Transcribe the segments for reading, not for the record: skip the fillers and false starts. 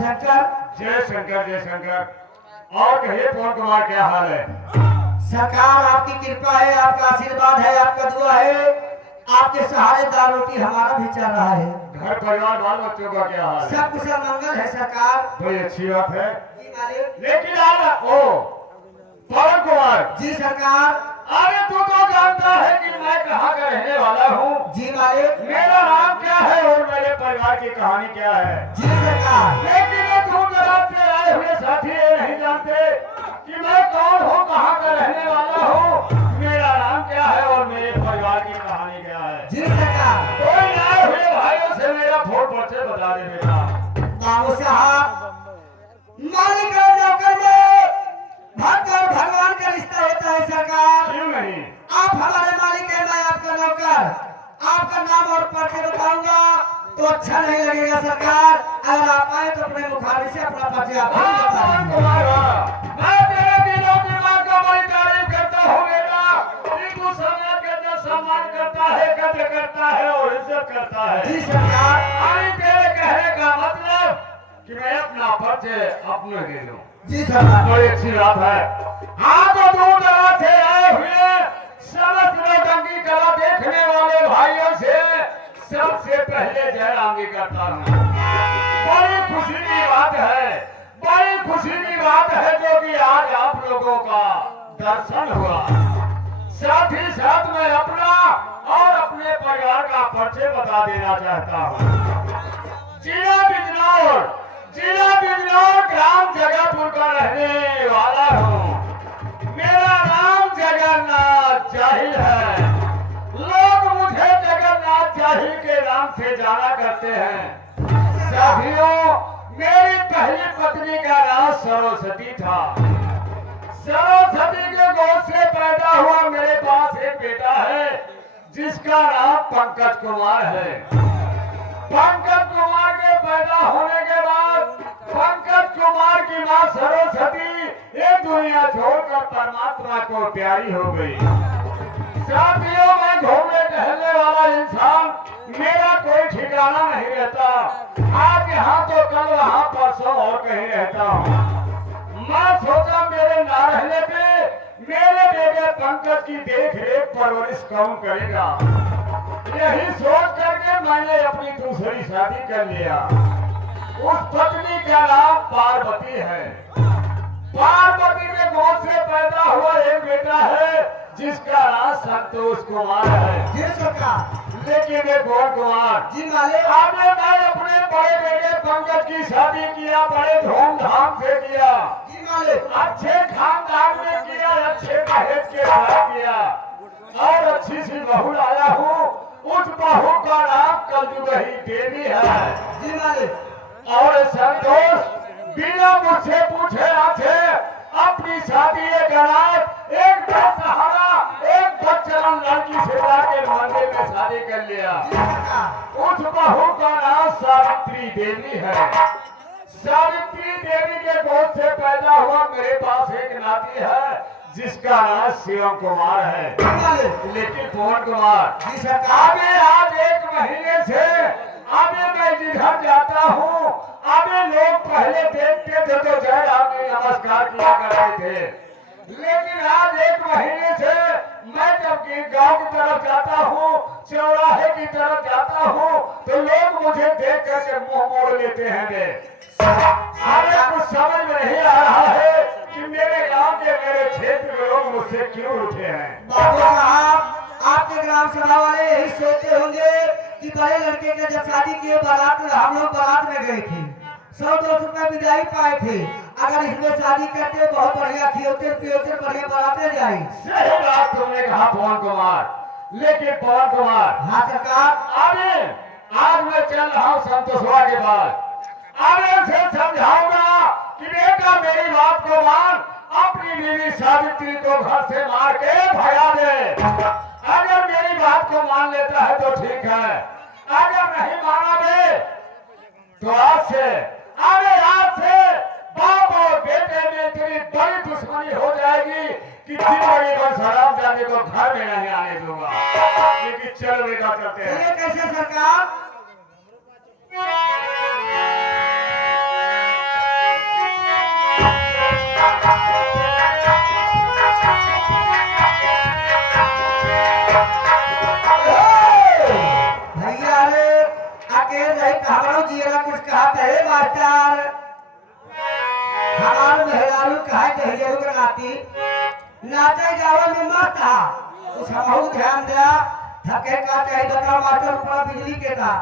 शंकर। जय शंकर जय शंकर। और कहिए पवन कुमार क्या हाल है? सरकार आपकी कृपा है, आपका आशीर्वाद है, आपका दुआ है, आपके सहारे दाल रोटी हमारा भी चल रहा है। घर परिवार बाल बच्चों का क्या हाल है? सब कुशल मंगल है सरकार। बड़ी अच्छी बात है। जी मालिक। लेकिन आज ओ पवन कुमार जी सरकार। अरे तू तो जानता है कि मैं कहाँ का रहने वाला हूँ। जी मालिक। मेरा नाम क्या है और मेरे परिवार की कहानी क्या है? जी सरकार। लेकिन ये दूर दराज से आए हुए साथी ये नहीं जानते कि मैं कौन हूँ, कहाँ का रहने वाला हूँ, मेरा नाम क्या है और मेरे परिवार की कहानी क्या है। जी सरकार। कोई आए हुए भाइयों से मेरा फोन पर से बता दे बेटा। बाबू साहब, मालिक और नौकर में भक्त और भगवान का रिश्ता होता है सरकार। क्यों नहीं? आप हमारे मालिक हैं, मैं आपका नौकर। आपका नाम और परिचय बताऊंगा तो अच्छा नहीं लगेगा सरकार। अगर आप आए तो अपने मुखारी से अपना परिचय आप ही बता दीजिए। मैं तेरे दिलो दिमाग का बड़ी तारीफ करता हूँ बेटा कि तू समाज का जो सम्मान करता है, कद्र करता है और इज्जत करता है। जी सरकार। अरे तेरे कहने का मतलब कि मैं अपना परिचय अपने दे दूं। जी सरकार। बड़ी अच्छी बात है। हाँ तो दूर दराज से आए हुए समस्त नौटंकी कला देखने वाले भाइयों से सबसे पहले जयराम करता हूँ। बड़ी खुशी की बात है, बड़ी खुशी की बात है जो कि आज आप लोगों का दर्शन हुआ। साथ ही साथ मैं अपना और अपने परिवार का परिचय बता देना चाहता हूँ। जिला बिजनौर ग्राम जगतपुर का रहने वाला हूँ। मेरा नाम जगन्नाथ जाहिल है। लोग मुझे जगन्नाथ जाहिल के नाम से जाना करते हैं। साथियों, मेरी पहली पत्नी का नाम सरस्वती था। सरस्वती के गोद से पैदा हुआ मेरे पास एक बेटा है जिसका नाम पंकज कुमार है। पंकज कुमार के पैदा होने के बाद पंकज कुमार की मां सरस्वती ये दुनिया छोड़कर परमात्मा को प्यारी हो गई। साथियों, मैं घूमने टहलने वाला इंसान, मेरा कोई ठिकाना नहीं रहता। आज यहाँ तो कल वहाँ, परसों और कहीं रहता हूँ। मैं सोचा मेरे ना रहने पे मेरे बेटे पंकज की देख रेख परवरिश कौन करेगा। यही सोच करके मैंने अपनी दूसरी शादी कर लिया। उस पत्नी का नाम पार्वती है। पार्वती के गोद से पैदा हुआ एक बेटा है जिसका नाम संतोष कुमार है। जी सरकार। लेकिन ये पवन कुमार जी मालिक। आपने मैं अपने बड़े बेटे पंकज की शादी किया, बड़े धूमधाम से किया। जी मालिक। अच्छे खानदान में किया, अच्छे दहेज के साथ किया और अच्छी सी बहू लाया हूँ। उस बहू का नाम कलजुगही देवी है। जी मालिक। और संतोष बिना मुझसे पूछे आछे अपनी शादी एक अनाथ, एक बेसहारा, एक बच्चन लड़की से जाके मंदिर में शादी कर लिया। उस बहू का नाम सावित्री देवी है। सावित्री देवी के गोद से पैदा हुआ मेरे पास एक नाती है जिसका नाम शिवम कुमार है। लेकिन पवन कुमार अभी आज एक महीने से अभी मैं जिधर जाता हूँ अभी लोग पहले देखते थे तो जयराम जी नमस्कार किया करते थे। लेकिन आज एक महीने से मैं जब गांव की तरफ जाता हूँ, चौराहे की तरफ जाता हूँ तो लोग मुझे देख करके मुंह मोड़ लेते हैं। अरे कुछ समझ में नहीं आ रहा है कि मेरे गांव के, मेरे क्षेत्र के लोग मुझसे क्यों उठे हैं। बाबू साहब, आपके ग्राम सभा वाले यही सोचते होंगे कि बड़े लड़के के जब शादी किए बारात में, हम लोग बारात में गए थे, 100-200 रुपए विदाई पाए थे। अगर इसमें शादी करते बहुत बढ़िया खियोते पियोते बढ़िया बाराते जाए। सही बात तुमने कहा पवन कुमार। लेकिन पवन कुमार, हाँ सरकार। अभी आज मैं चल रहा हूँ संतोषवा के बाद, अभी उसे समझाऊंगा कि बेटा मेरी बात को मान, अपनी बीवी सावित्री को घर से मार के भगा दे। अगर मेरी बात को मान लेता है तो ठीक है, अगर नहीं माना दे तो आज से बाप और बेटे में इतनी बड़ी दुश्मनी हो जाएगी कि जिंदगी भर शराब जाने को घर में नहीं आने दूंगा। लेकिन चलो बेटा चलते हैं। ये कैसे सरकार? कहा है मास्टर हमार मेहरारू कहा दहिया के नाती नाचे गावे में मत था उस हमहू ध्यान दिया थके का चाहे बता मास्टर ऊपर बिजली के था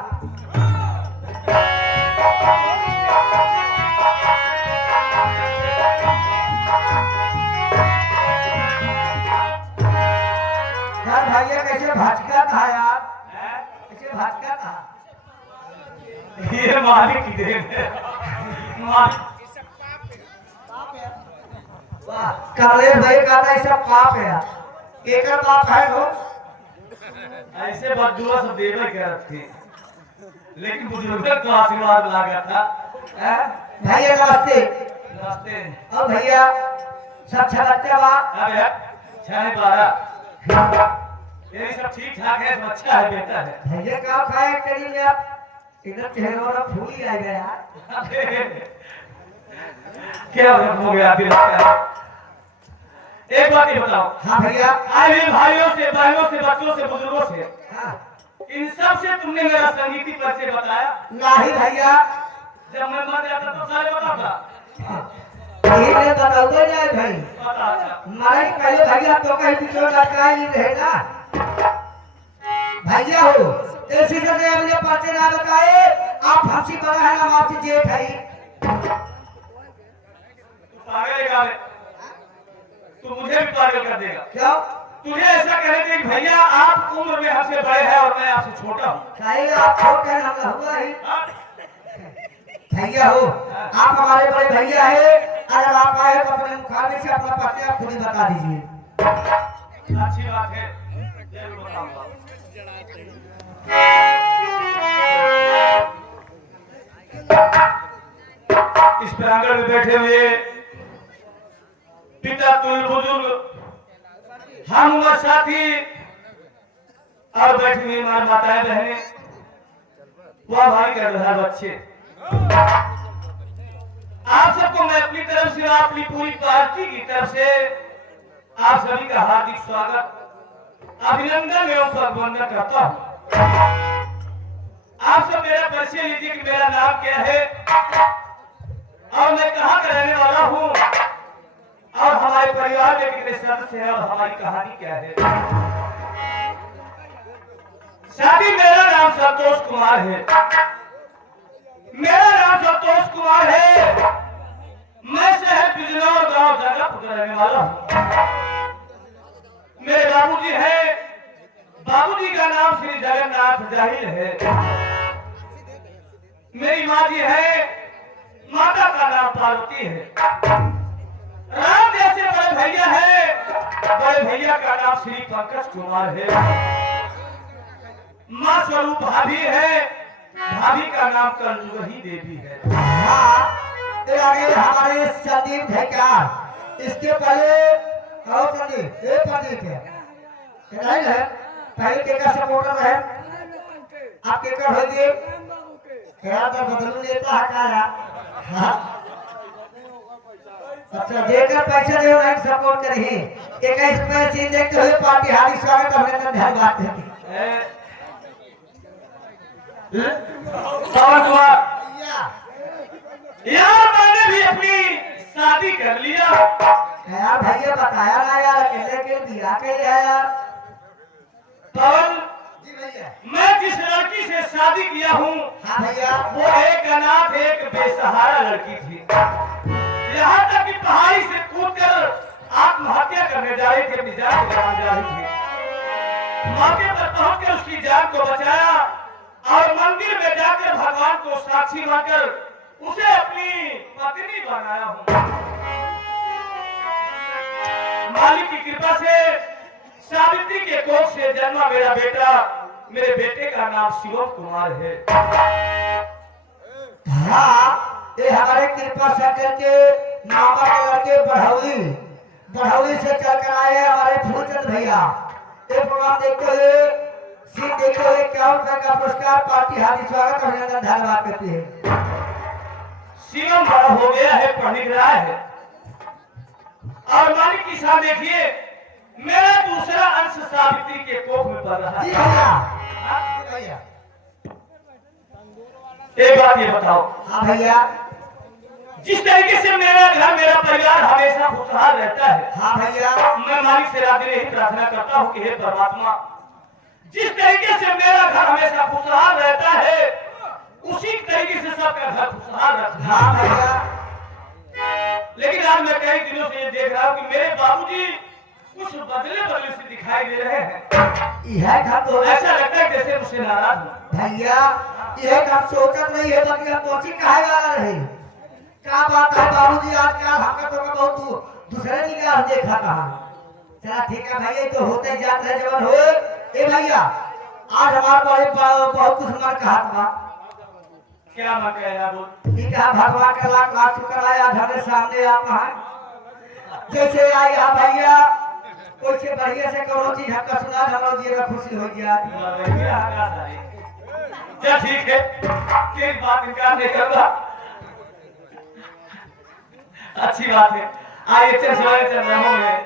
यार भैया कैसे भाजका था यार कैसे भाजका था ये मालिक की देन है मालिक वाह काले भाई का था सब पाप है यार केकर पाप है वो ऐसे बदुआ सब देवे के रखी लेकिन बुजुर्ग को आशीर्वाद लागा था भैया नमस्ते रास्ते और भैया सब छलते बा अरे 6:12 ये सब ठीक ठाक है सब अच्छा है बेटा है भैया का खाए करी ले आप इधर चेहरे वाला फूल ही आ गया यार क्या हो गया दिल का एक बात ये बताओ हाँ भैया आए भाइयों से बहनों से बच्चों से बुजुर्गों से हाँ इन सब से तुमने मेरा संगीती परिचय बताया नहीं भैया जब मैं मर जाता तो सारे बताता यही ने बताओगे जाए भाई बता अच्छा मारे पहले भैया तो कहीं पिछले लटकाए नहीं रहेगा भैया हो इसी तरह से मुझे परिचय ना बताए आप हंसी बना है ना आपसे जेठ है पागल है क्या तू मुझे भी पागल कर देगा क्यों तुझे ऐसा कहने के कि भैया आप उम्र में हमसे बड़े हैं और मैं आपसे छोटा हूँ कहेंगे आप छोटे हैं हम हुआ ही भैया हो आप हमारे बड़े भैया है अगर आप आए तो अपने मुखाने से अपना परिचय आप खुद ही बता दीजिए अच्छी बात है जरूर बताऊंगा इस प्रांगण में बैठे हुए पिता तुल्य बुजुर्ग हम उम्र साथी और बैठी हुई हमारी माताएं बहनें वह भाई कर रहा बच्चे आप सबको मैं अपनी तरफ से अपनी पूरी पार्टी की तरफ से आप सभी का हार्दिक स्वागत अभिनंदन एवं अभिनंदन करता हूं आप सब मेरा परिचय लीजिए कि मेरा नाम क्या है और मैं कहाँ का रहने वाला हूँ और हमारे परिवार में कितने सदस्य हैं और हमारी कहानी क्या है शादी मेरा नाम संतोष कुमार है मेरा नाम संतोष कुमार है मैं शहर बिजनौर गांव जगह रहने वाला हूँ मेरे बाबूजी हैं बाबूजी का नाम श्री जगन्नाथ जाहिल है मेरी माँ जी है माता का नाम पार्वती है राम जैसे बड़े भैया है बड़े भैया का नाम श्री पंकज कुमार है माँ स्वरूप भाभी है भाभी का नाम कंजुही देवी है हाँ तो आगे हमारे संदीप भैया इसके पहले और संदीप एक प्रदीप है नहीं है पहले के का सपोर्टर है आप के कर होंगे क्या तो बदलू लेता है क्या हाँ अच्छा जेकर पैसा दे रहा सपोर्ट करिए 21 रुपए सीन देखते हुए पार्टी हार्दिक स्वागत अभिनंदन धन्यवाद पवन कुमार यार मैंने भी अपनी शादी कर लिया यार भैया बताया ना यार अकेले के बिया के लिए यार पवन जी भैया मैं जिस लड़की से शादी किया हूँ हाँ भैया वो एक अनाथ एक बेसहारा लड़की थी यहाँ तक कि पहाड़ी से कूदकर आत्महत्या करने जा रही थी अपनी जान को गंवाने जा रही थी मौके पर पहुंचकर उसकी जान को बचाया और मंदिर में जाकर भगवान को साक्षी मानकर उसे अपनी पत्नी बनाया हूँ मालिक की कृपा से सावित्री के कोख से जन्मा मेरा बेटा मेरे बेटे का नाम शिवम कुमार है हाँ ये हमारे कृपा शंकर के मामा के लड़के बढ़ौली से चल कर आए हैं हमारे फूलचंद भैया ये प्रोग्राम देखते हुए सीन देखते हुए 51 रुपए का पुरस्कार पार्टी हार्दिक स्वागत अभिनंदन धन्यवाद करती है शिवम बड़ा हो गया है पढ़ लिख रहा है और मालिक की साथ देखिए मेरा दूसरा अंश सावित्री के कोख में पड़ रहा जी है भैया जी भैया एक बात ये बताओ, हाँ भैया। जिस तरीके से मेरा घर मेरा परिवार हमेशा खुशहाल रहता है, हाँ भैया। मैं मालिक से रात दिन यही प्रार्थना करता हूँ कि हे परमात्मा, जिस तरीके से मेरा घर हमेशा खुशहाल रहता है उसी तरीके से सबका घर खुशहाल रखना। हाँ भैया। लेकिन आज मैं कई दिनों से ये देख रहा हूँ कि मेरे बाबूजी कुछ बदले बदले से दिखाई दे रहे हैं। यह घर तो ऐसा लगता है जैसे मुझसे नाराज हो। भैया, यह घर सोचत नहीं है बल्कि हम कोची कहे वाला रहे। क्या बात है बाबूजी, आजकल हमका तो बहुत दूसरे निगाह देखा कहा। चला ठीक है भैया, ये तो होते ही जात रहे जवन हो। ए भैया, आज हमारे बड़े बहुत कुछ हमारे कहा था। क्या मैं कह रहा बोल? ठीक है, भगवान का लाख लाख शुक्र आया हमारे सामने आप हैं। जैसे आई हा भैया, कोई से बढ़िया से करो चीज हमका सुना हमरो जीवन खुशी हो जाए। चल ठीक है, तेरी बात इनकार नहीं करूंगा। अच्छी बात है, आइए चल चल रहा हूँ मैं।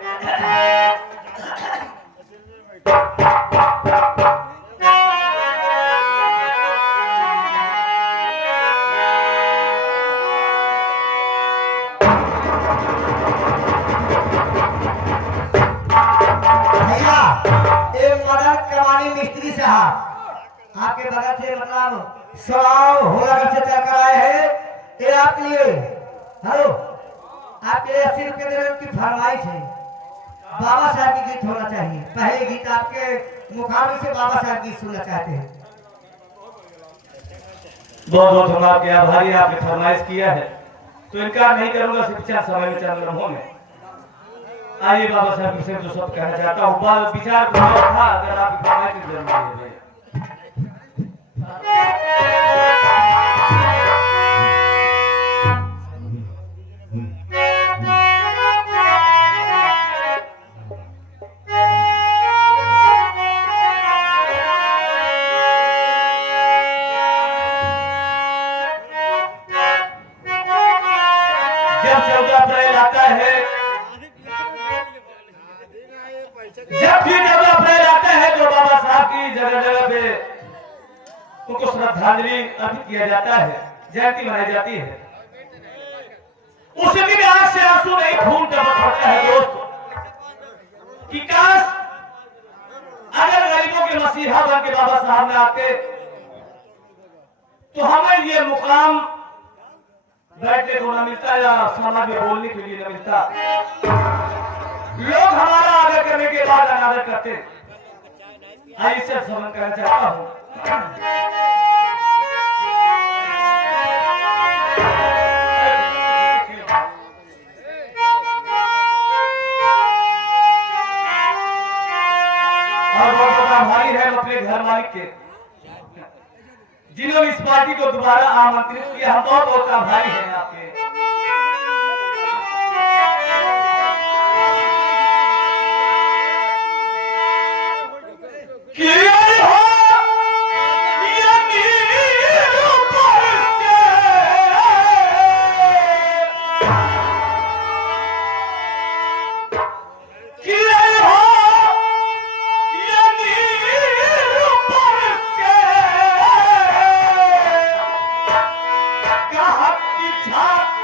मिस्त्री साहब आपके बगल से मतलब 100 होलगर से चल कर आए हैं। ये आपके लिए हेलो, आपके लिए 80 रुपये देने की फरमाइश है। बाबा साहब की गीत होना चाहिए। पहले गीत आपके मुखाग्र से बाबा साहब गीत सुनना चाहते हैं। बहुत बहुत हम आपके आभारी, आपने फरमाइश किया है तो इनकार नहीं करूंगा। शिक्षा समय में चल रहा हूँ मैं। आइए बाबा साहब से जो सब कहना चाहता हूँ, बात विचार था अगर आपकी फरमाइश की जरूरत है। जब 14 अप्रैल आता है, जब भी 14 अप्रैल आता है तो बाबा साहब की जगह जगह पे उनको श्रद्धांजलि अर्पित किया जाता है, जयंती मनाई जाती है। उस दिन आंख से आंसू नहीं खून टपक पड़ता है दोस्त कि काश अगर गरीबों के मसीहा बन के बाबा साहब में आते तो हमें ये मुकाम बैठने को न मिलता या समाज में बोलने के लिए न मिलता। लोग हमारा आदर करने के बाद अनादर करते। आइए से समझ करना चाहता हूँ। और बहुत बड़ा भाई है अपने घर मालिक के, जिन्होंने इस पार्टी को दोबारा आमंत्रित किया। हम बहुत बहुत आभारी हैं आपके। कहा कि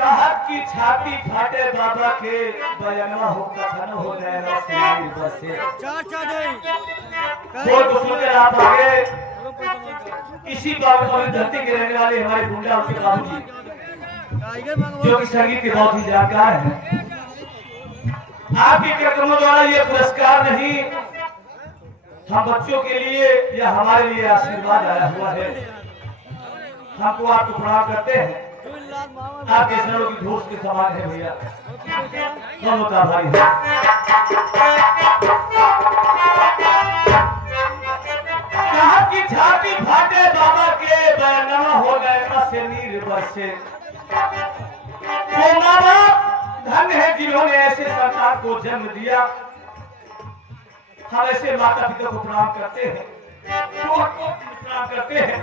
कहा कि छाती फाटे बाबा के बयानवा हो कथन हो नैना शरीर बसे वो तो सुनते आप आगे इसी बात पर धरती के रहने वाले हमारे गुंडा के बाबू जी जो कि संगीत के बहुत ही जानकार हैं। आपके कार्यक्रमों द्वारा ये पुरस्कार नहीं हम बच्चों के लिए या हमारे लिए आशीर्वाद आया हुआ है। हमको आपको प्रणाम करते हैं। आपके शरणों की धूप के समान है भैया, बहुत आभारी है। कहा कि छाती फाटे बाबा के बयानवा हो गए बसे नीर बसे। वो माँ बाप धन्य है जिन्होंने ऐसे संतान को जन्म दिया। हम ऐसे माता पिता को प्रणाम करते हैं, प्रणाम करते हैं।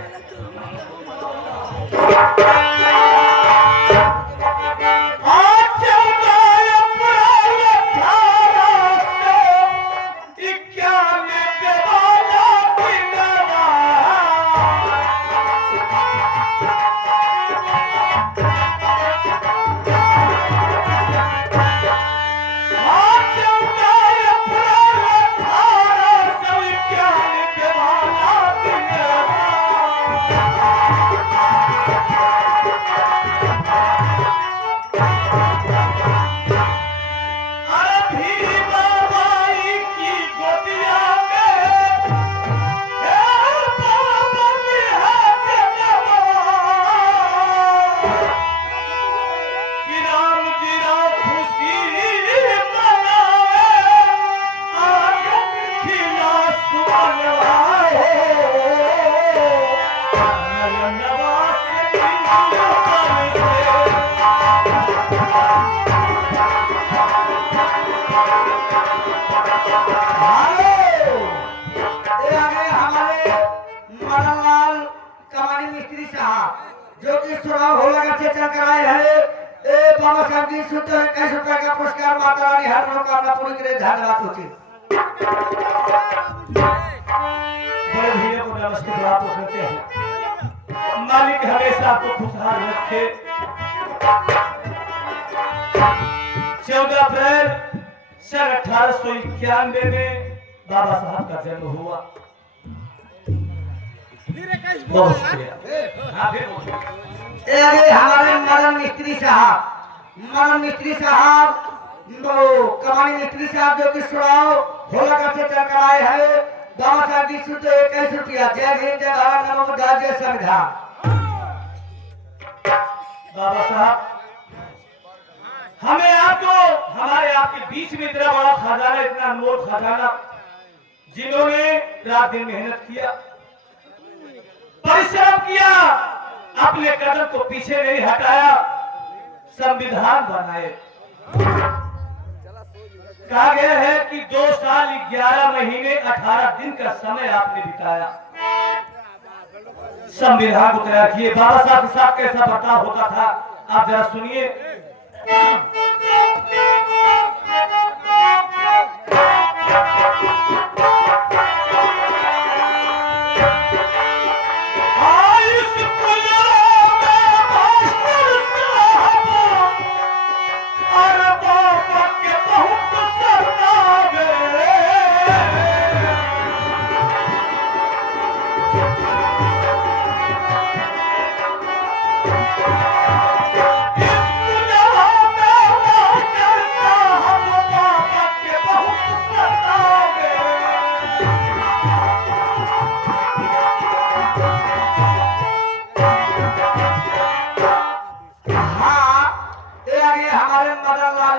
जो कि चुनाव हो लगा से चल कर आए हैं। बाबा साहब जी सुनते हैं कैसे रुपए का पुरस्कार माता रानी हर मनोकामना पूरी करे। धन्यवाद सोचे बड़े भैया को नमस्ते प्राप्त करते हैं। मालिक हमेशा आपको खुशहाल रखे। 14 अप्रैल सन 1891 में बाबा साहब का जन्म हुआ। बहुत शुक्रिया। हमारे मदन मिस्त्री साहब कमानी मिस्त्री साहब जो कि चुनाव होलकर से चल कर आए हैं। बाबा साहब जी सुनते 21 रुपया। जय भीम जय भारत नमो बुद्धाय जय संविधान। बाबा साहब हमें आपको हमारे आपके बीच में इतना बड़ा खजाना, इतना अनमोल खजाना, जिन्होंने रात दिन मेहनत किया, परिश्रम किया, अपने कदम को पीछे नहीं हटाया, संविधान बनाए। कहा गया है कि 2 साल 11 महीने 18 दिन का समय आपने बिताया संविधान को तैयार किए। बाबा साहब के साथ कैसा बर्ताव होता था आप जरा सुनिए।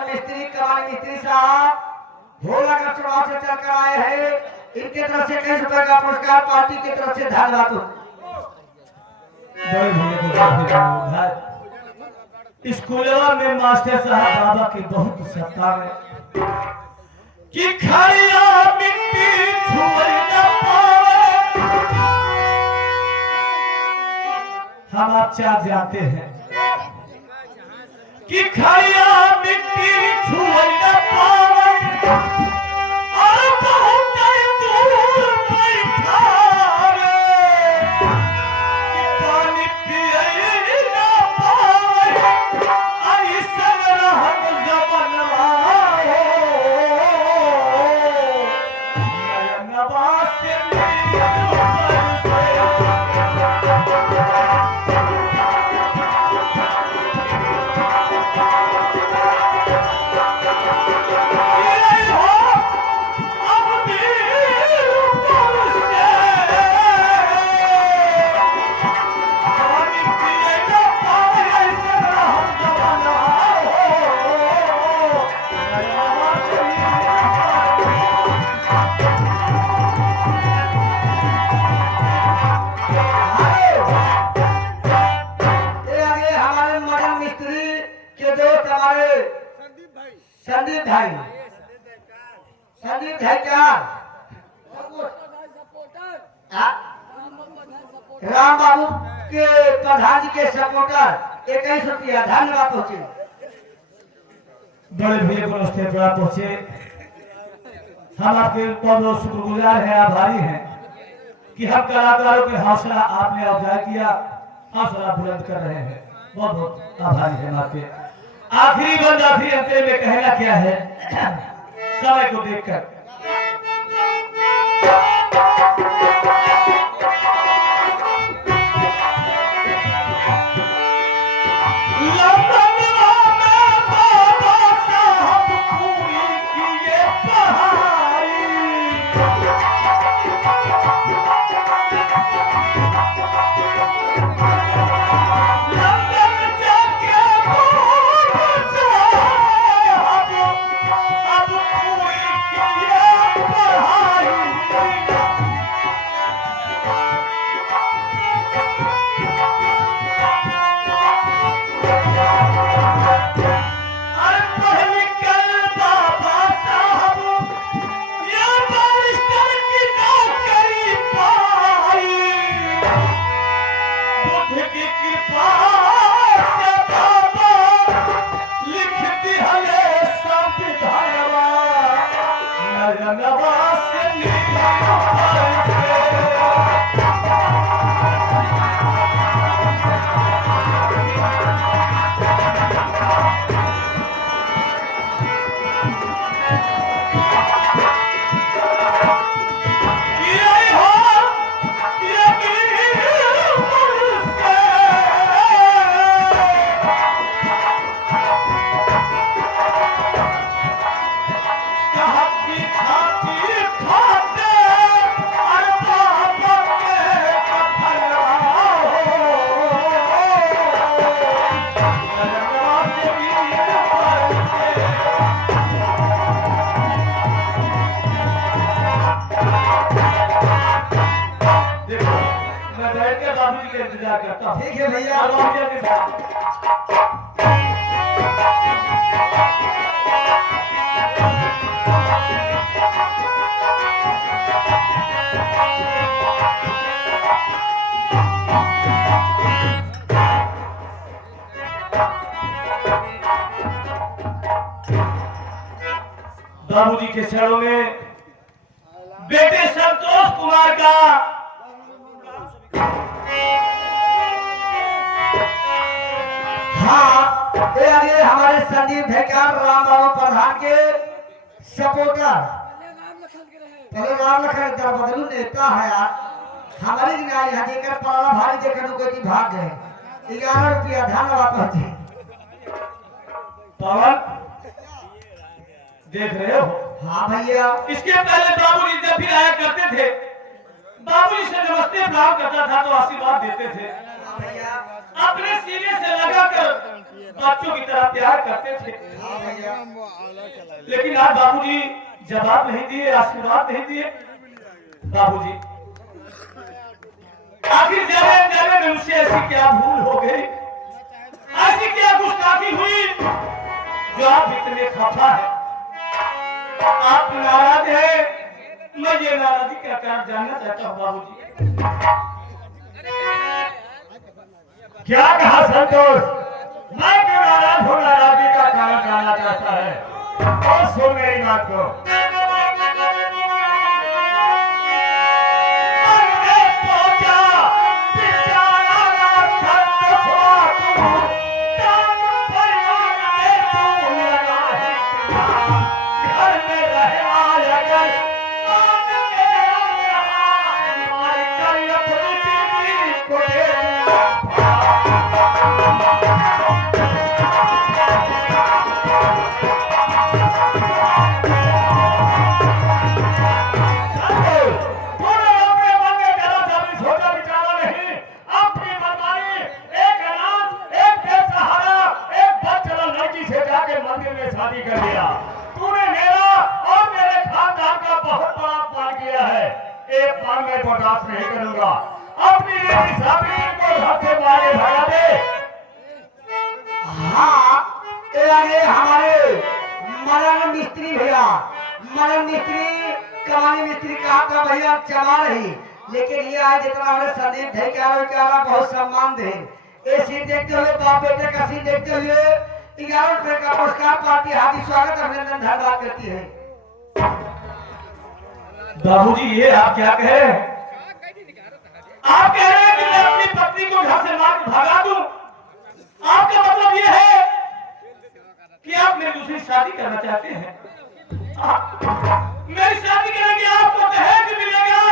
मिस्त्री कमानी मिस्त्री साहब भोला का चुनाव से चल कर आए हैं। इनके तरफ से 21 रुपए का पुरस्कार पार्टी की तरफ से धन्यवाद। स्कूलवा में मास्टर साहब बाबा के बहुत सत्ता में कि खड़िया मिट्टी छुई न पावे। हम आप चार जाते हैं कि खड़िया मिट्टी छुई न पावे और बहुत दूर बैठा रे कि पानी पिए न पावे। के दोस्त हमारे संदीप भाई क्या हाँ? राम बाबू के प्रधान जी के सपोर्टर 21 रुपया धन्यवाद पहुंचे। बड़े भैया को स्टेज पर पहुंचे। हम आपके बहुत बहुत शुक्रगुजार हैं, आभारी हैं कि हम कलाकारों के हौसला आपने अफजाई किया, हौसला बुलंद कर रहे हैं। बहुत बहुत आभारी हैं आपके। आखिरी बंद आखिरी अंतरे में कहना क्या है समय को देखकर। ठीक है भैया। बाबूजी के चरणों में बेटे संतोष कुमार का हाँ ये आगे हमारे संदीप भेकार राम बाबू प्रधान के सपोर्टर पहले नाम लखन इधर बदलू नेता है यार हमारी न्याय है देकर पड़ा भारी देकर कोई की भाग गए 11 रुपया धन्यवाद पहुंचे। पवन देख रहे हो। हाँ भैया। इसके पहले बाबूजी जब भी आया करते थे बाबूजी से नमस्ते प्रणाम करता था तो आशीर्वाद देते थे। हाँ भैया। अपने सीने से लगाकर बच्चों की तरह प्यार करते थे। हाँ भैया। लेकिन आज बाबूजी जवाब नहीं दिए, आशीर्वाद नहीं दिए। बाबूजी आखिर जाने जाने में मुझसे ऐसी क्या भूल हो गई, ऐसी क्या गुस्ताखी हुई जो आप इतने खफा है, आप नाराज है। मैं ये नाराजगी का कारण जानना चाहता हूँ बाबूजी। क्या कहा संतोष? मैं क्यों नाराज हूँ? नाराजगी का कारण जानना चाहता है और सुन मेरी बात को। शादी कर लिया तूने मेरा और मेरे खानदान का बहुत बड़ा अपमान किया है। एक बार मैं बर्दाश्त नहीं करूंगा। अपनी बेटी साबित्री को घर से मारे भगा दे। हाँ आगे हमारे मनन मिस्त्री भैया, मनन मिस्त्री कमानी मिस्त्री का भैया चला रही, लेकिन ये आज जितना हमें संदीप ढाई क्या बहुत सम्मान दे। ये सीन देखते हुए बाप बेटे का सीन देखते हुए 11 रुपए का पुरस्कार पार्टी हार्दिक स्वागत अभिनंदन धन्यवाद करती है। बाबूजी ये आप क्या कह रहे हैं? आप कह रहे हैं कि मैं अपनी पत्नी को घर से मार के भगा दूं? आपका मतलब ये है कि आप मेरी दूसरी शादी करना चाहते हैं? मेरी शादी करेंगे आपको दहेज मिलेगा,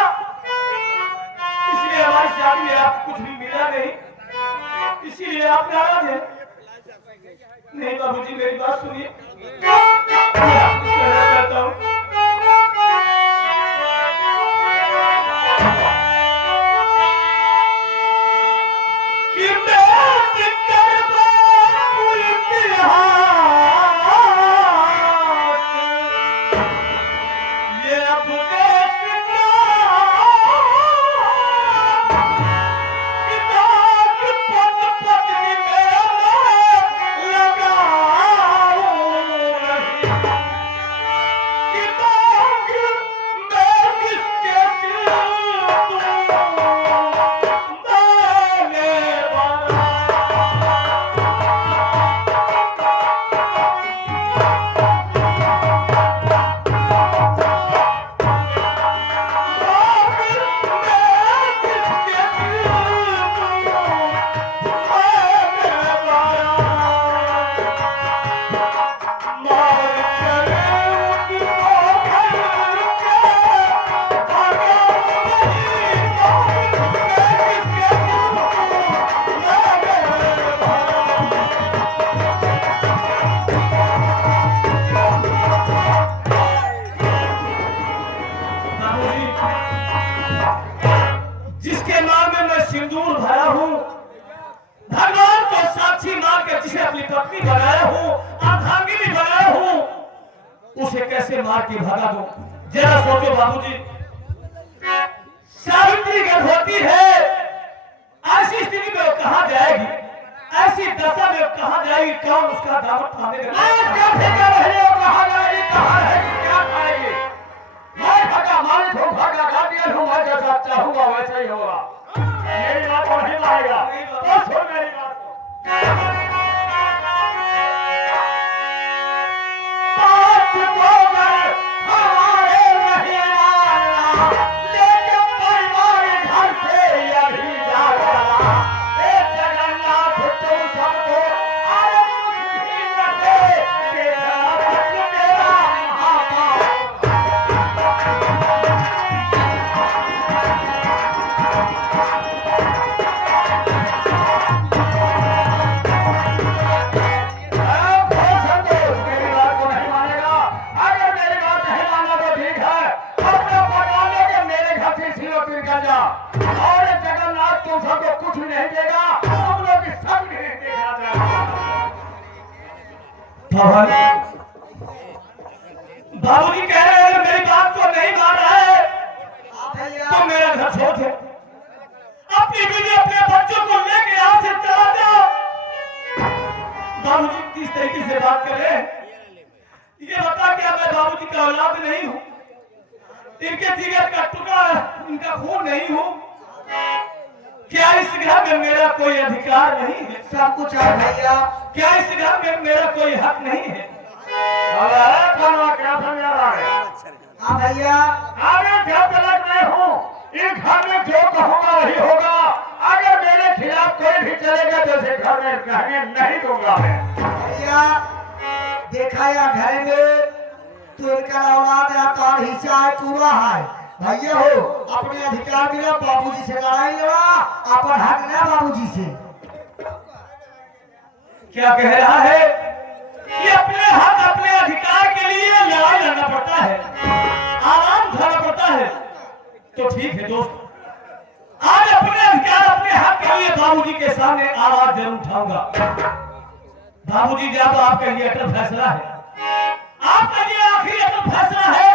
इसलिए हमारी शादी में आपको कुछ भी मिला नहीं, इसीलिए आप नाराज हैं। नहीं बाबूजी मेरी बात सुनिए, मैं आपको कहना चाहता हूं कि मैं जिसके नाम में मैं सिंदूर भरा हूँ, भगवान को साक्षी मानकर जिसे अपनी पत्नी बनाया हूँ, अर्धांगिनी बनाया हूँ, उसे कैसे मार के भगा दूं? जरा सोचो बाबूजी। सावित्री गर्भवती है, ऐसी स्थिति में वो कहाँ जाएगी? ऐसी दशा में वो कहाँ जाएगी? कौन उसका दामन थामे कहाँ जाएगी, कहाँ रहेगी, क्या खाएगी? मैं भगा मालिक हूँ, भगा गार्डियन हूँ, मैं जैसा चाहूंगा वैसा ही होगा। मेरी बात को नहीं मानेगा, तो सुन मेरी बात को। बात को अगर हमारे नहीं मानना, लेकिन परिवार घर से अभी जा चला। ए जगन्नाथ तुम सबको अरे कुछ भी न दे, तेरा भक्त मेरा महापाप। और जगन्नाथ तुम सबको कुछ भी नहीं देगा, हम लोग सब नहीं देगा। बाबूजी कह रहे हैं मेरी बात को नहीं मान रहा है तो मेरा घर छोड़ दे, अपनी बीवी अपने बच्चों को लेके यहाँ से चला जाओ। बाबूजी किस तरीके से बात कर रहे हैं? ये बता क्या मैं बाबूजी का औलाद नहीं हूँ? इनके जिगर का टुकड़ा, इनका खून नहीं हूँ? क्या इस घर में मेरा कोई अधिकार नहीं है? सब कुछ है भैया। क्या इस घर में मेरा कोई हक नहीं है? क्या समझा रहा है? हाँ भैया, आगे क्या तलक मैं हूँ, इस घर में जो कहूँगा वही होगा। अगर मेरे खिलाफ कोई भी चलेगा तो उसे घर में रहने नहीं दूंगा मैं। भैया देखा या घर में तो इनका औलाद या तार हिस्सा है, पूरा है। भैया हो अपने अधिकार बिना बाबूजी से लड़ाई लड़ा, अपन हक ना बाबूजी से। क्या कह रहा है कि अपने हक अपने अधिकार के लिए लड़ाई लड़ना पड़ता है, आराम उठाना पड़ता है? तो ठीक है दोस्त, आज अपने अधिकार अपने हक के लिए बाबूजी के सामने आवाज जरूर उठाऊंगा। बाबूजी जब आपका ये अटल फैसला है, आपका ये आखिरी अटल फैसला है,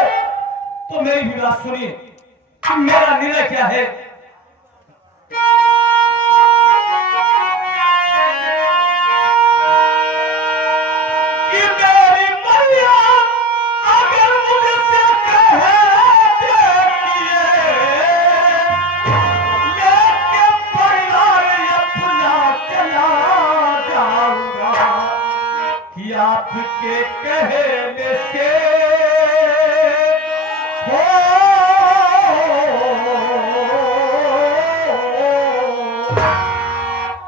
तो मेरी भी बात सुनिए कि मेरा निर्णय क्या है। कि मेरी मैया अगर मुझसे कहे लेके परिवार अपना चला जाऊंगा कि आपके कहने से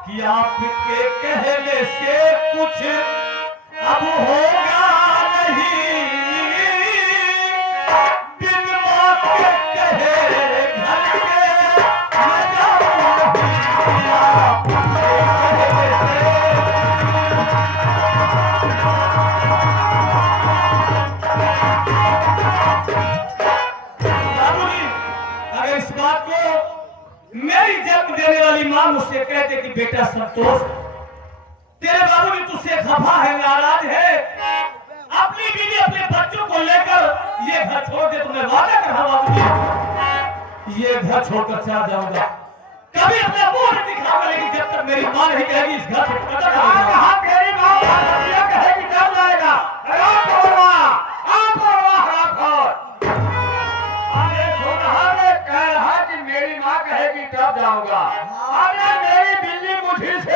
कि आपके कहने से कुछ अब होगा नहीं बिन माँ के कहे घर के न जाऊंगा आपके कहने बाबूजी, अगर इस बात को मेरी जन्म देने वाली मां मुझसे कहते कि बेटा संतोष तेरे बाबूजी तुझसे खफा है, नाराज है, अपनी बीवी अपने बच्चों को लेकर ये घर छोड़ दे, तुम्हें वादा कर रहा बाबूजी ये घर छोड़कर चला जाऊंगा, कभी अपने मुंह नहीं दिखाऊंगा, लेकिन जब तक मेरी मां नहीं कहेगी इस घर से कदम कहा तेरी माँ ये कहेगी तब जाएगा। अरे सुनहा ने कह रहा कि मेरी माँ कहेगी तब जाऊंगा। अरे मेरी बिल्ली मुझी से